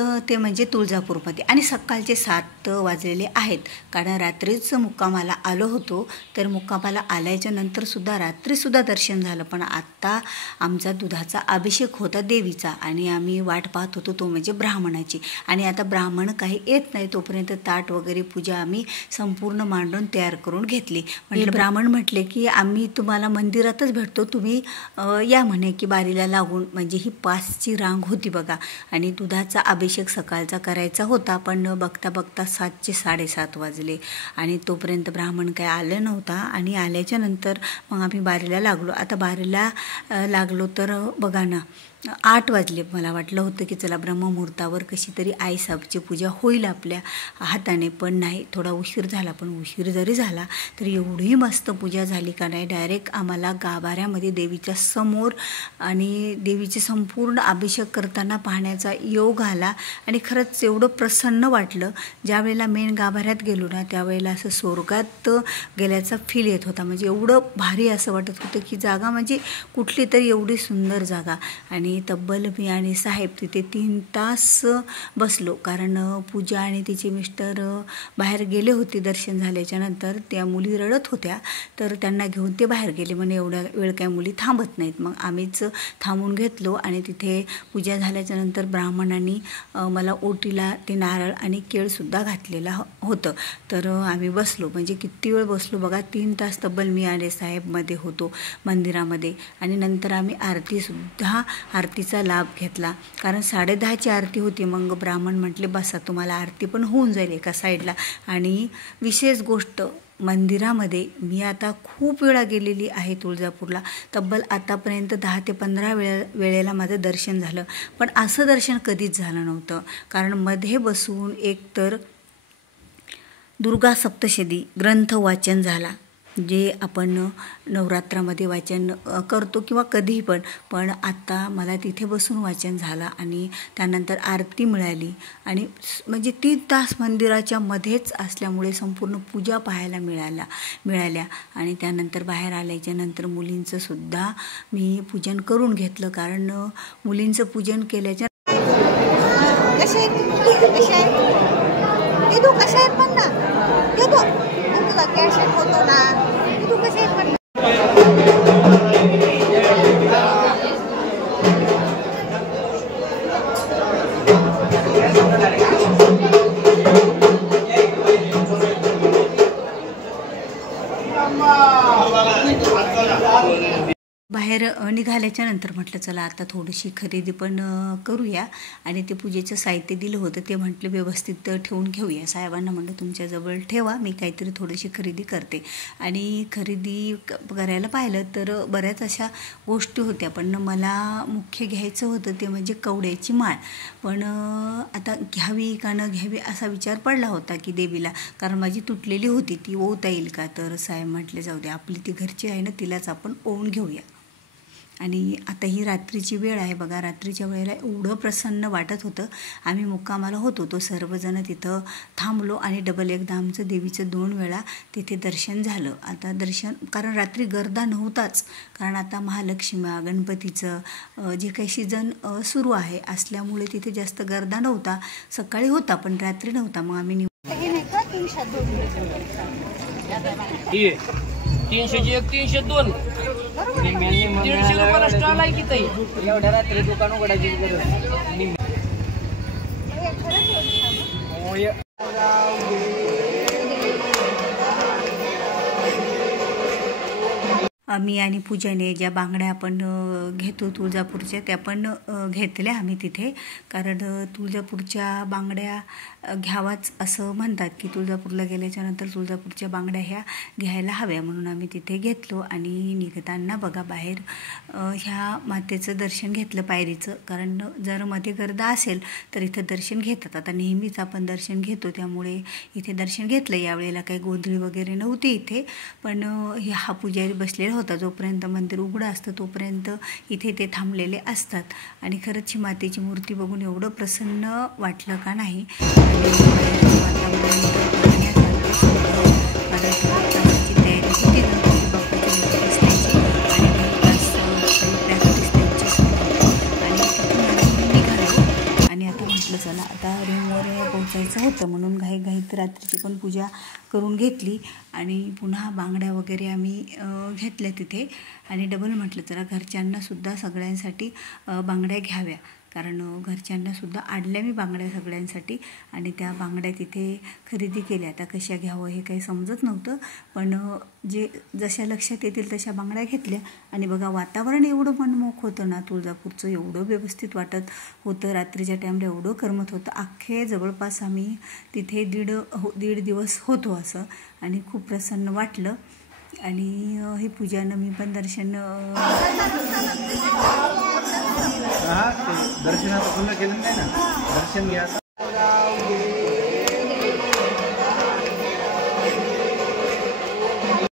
ते म्हणजे तुळजापूरमध्ये आणि सकाळचे 7 वाजलेले आहेत. कारण रात्रीच मुक्कामाला आलो होतो. तर मुक्कामाला आल्याच्या नंतरसुद्धा रात्रीसुद्धा दर्शन झालं. पण आत्ता आमचा दुधाचा अभिषेक होता देवीचा आणि आम्ही वाट पाहत होतो तो म्हणजे ब्राह्मणाची. आणि आता ब्राह्मण काही येत नाही तोपर्यंत ताट वगैरे पूजा आम्ही संपूर्ण मांडून तयार करून घेतली. म्हणजे ब्राह्मण म्हटले की आम्ही तुम्हाला मंदिरातच भेटतो, तुम्ही या म्हणे की बारीला लागून. म्हणजे ही 5ची रांग होती बघा. आणि दुधाचा अभिषेक सकाळचा करायचा होता. पण बघता बघता 7चे 7:30 वाजले आणि तोपर्यंत ब्राह्मण काय आलं नव्हता. आणि आल्याच्या नंतर मग आम्ही बारीला लागलो. आता बारीला लागलो तर बघा ना 8 वाजले. मला वाटलं होतं की चला ब्रह्ममुहूर्तावर कशी तरी आईसाहेबची पूजा होईल आपल्या हाताने. पण नाही, थोडा उशीर झाला. पण उशीर जरी झाला तरी एवढी मस्त पूजा झाली का नाही. डायरेक्ट आम्हाला गाभाऱ्यामध्ये देवीच्या समोर आणि देवीचे संपूर्ण अभिषेक करताना पाहण्याचा योग आला. आणि खरंच एवढं प्रसन्न वाटलं. ज्या वेळेला मेन गाभाऱ्यात गेलो ना त्यावेळेला असं स्वर्गात गेल्याचा फील येत होता. म्हणजे एवढं भारी असं वाटत होतं की जागा म्हणजे कुठली तरी एवढी सुंदर जागा. आणि तब्बल मी आणि साहेब तिथे 3 तास बसलो. कारण पूजा आणि तिचे मिस्टर बाहेर गेले होते दर्शन झाल्याच्या नंतर. त्या मुली रडत होत्या तर त्यांना घेऊन ते बाहेर गेले. म्हणे एवढ्या वेळ काय मुली थांबत नाहीत. मग आम्हीच थांबून घेतलो. आणि तिथे पूजा झाल्याच्या नंतर ब्राह्मणांनी मला ओटीला ते नारळ आणि केळसुद्धा घातलेलं होतं. तर आम्ही बसलो. म्हणजे किती वेळ बसलो बघा, 3 तास तब्बल मी आणि साहेबमध्ये होतो मंदिरामध्ये. आणि नंतर आम्ही आरतीचा लाभ घेतला. कारण 10:30ची आरती होती. मग ब्राह्मण म्हटले बसा, तुम्हाला आरती पण होऊन जाईल एका साईडला. आणि विशेष गोष्ट मंदिरामध्ये मी आता खूप वेळा गेलेली आहे तुळजापूरला. तब्बल आतापर्यंत 10 ते 15 वेळेला माझं दर्शन झालं. पण असं दर्शन कधीच झालं नव्हतं. कारण मध्ये बसून एकतर दुर्गा सप्तशती ग्रंथ वाचन झाला, जे आपण नवरात्रामध्ये वाचन करतो किंवा कधीही पण आता मला तिथे बसून वाचन झालं. आणि त्यानंतर आरती मिळाली. आणि म्हणजे 3 तास मंदिराच्या मध्येच असल्यामुळे संपूर्ण पूजा पाहायला मिळाल्या. आणि त्यानंतर बाहेर आल्याच्या नंतर मुलींचं सुद्धा मी पूजन करून घेतलं. कारण मुलींचं पूजन केल्याच्या बाहेर निघाल्याच्या नंतर म्हटलं चला आता थोडीशी खरेदी पण करूया. आणि ते पूजेचं साहित्य दिलं होतं ते म्हटलं व्यवस्थित ठेवून घेऊया. साहेबांना म्हटलं तुमच्याजवळ ठेवा, मी काहीतरी थोडीशी खरेदी करते. आणि खरेदी करायला पाहिलं तर बऱ्याच अशा गोष्टी होत्या. पण मला मुख्य घ्यायचं होतं ते म्हणजे कवड्याची माळ. पण आता घ्यावी का न घ्यावी असा विचार पडला होता की देवीला, कारण माझी तुटलेली होती ती ओवता येईल का. तर साहेब म्हटले जाऊ दे, आपली ती घरची आहे ना, तिलाच आपण ओवून घेऊया. आणि आता ही रात्रीची वेळ आहे बघा. रात्रीच्या वेळेला एवढं प्रसन्न वाटत होतं. आम्ही मुक्कामाला होतो तो सर्वजण तिथं थांबलो. आणि डबल एकदा आमचं देवीचं 2 वेळा तिथे दर्शन झालं. आता दर्शन कारण रात्री गर्दा नव्हताच. कारण आता महालक्ष्मी गणपतीचं जे काही सीझन सुरू आहे असल्यामुळे तिथे जास्त गर्दा नव्हता. सकाळी होता पण रात्री नव्हता. मग आम्ही 300 302 150 रुपयाला स्टॉल आहे की ताई. एवढ्या रात्री दुकान उघडायची गरज. मी आणि पूजाने ज्या बांगड्या आपण घेतो तुळजापूरच्या त्या पण घेतल्या आम्ही तिथे. कारण तुळजापूरच्या बांगड्या घ्यावाच असं म्हणतात की तुळजापूरला गेल्याच्यानंतर तुळजापूरच्या बांगड्या ह्या घ्यायला हव्या. म्हणून आम्ही तिथे घेतलो. आणि निघताना बघा बाहेर ह्या मातेचं दर्शन घेतलं पायरीचं. कारण जर मध्ये गर्दा असेल तर इथं दर्शन घेतात. आता नेहमीच आपण दर्शन घेतो त्यामुळे इथे दर्शन घेतलं. यावेळेला काही गोंधळी वगैरे नव्हती इथे. पण हा पुजारी बसलेला होता. जोपर्यंत मंदिर उघडं असतं तोपर्यंत इथे ते थांबलेले असतात. आणि खरंच ही मातेची मूर्ती बघून एवढं प्रसन्न वाटलं का नाही. आणि आता म्हटलं चला आता रूमवर पोचायचं होतं म्हणून घाईत रात्रीची पण पूजा करून घेतली आणि पुन्हा बांगड्या वगैरे आम्ही घेतल्या तिथे आणि डबल म्हटलं जरा घरच्यांनासुद्धा सगळ्यांसाठी बांगड्या घ्याव्या, कारण घरच्यांनासुद्धा आणल्या मी बांगड्या सगळ्यांसाठी आणि त्या बांगड्या तिथे खरेदी केल्या. आता कशा घ्यावं हे काही समजत नव्हतं, पण जशा लक्षात येतील तशा बांगड्या घेतल्या. आणि बघा वातावरण एवढं मनमोहक होतं ना, तुळजापूरचं एवढं व्यवस्थित वाटत होतं. रात्रीच्या टाईमला एवढं करमत होतं. अख्खे जवळपास आम्ही तिथे दीड दिवस होतो असं आणि खूप प्रसन्न वाटलं. आणि हे पूजानं मी पण दर्शनाचं पूर्ण केलं नाही ना, दर्शन घ्या.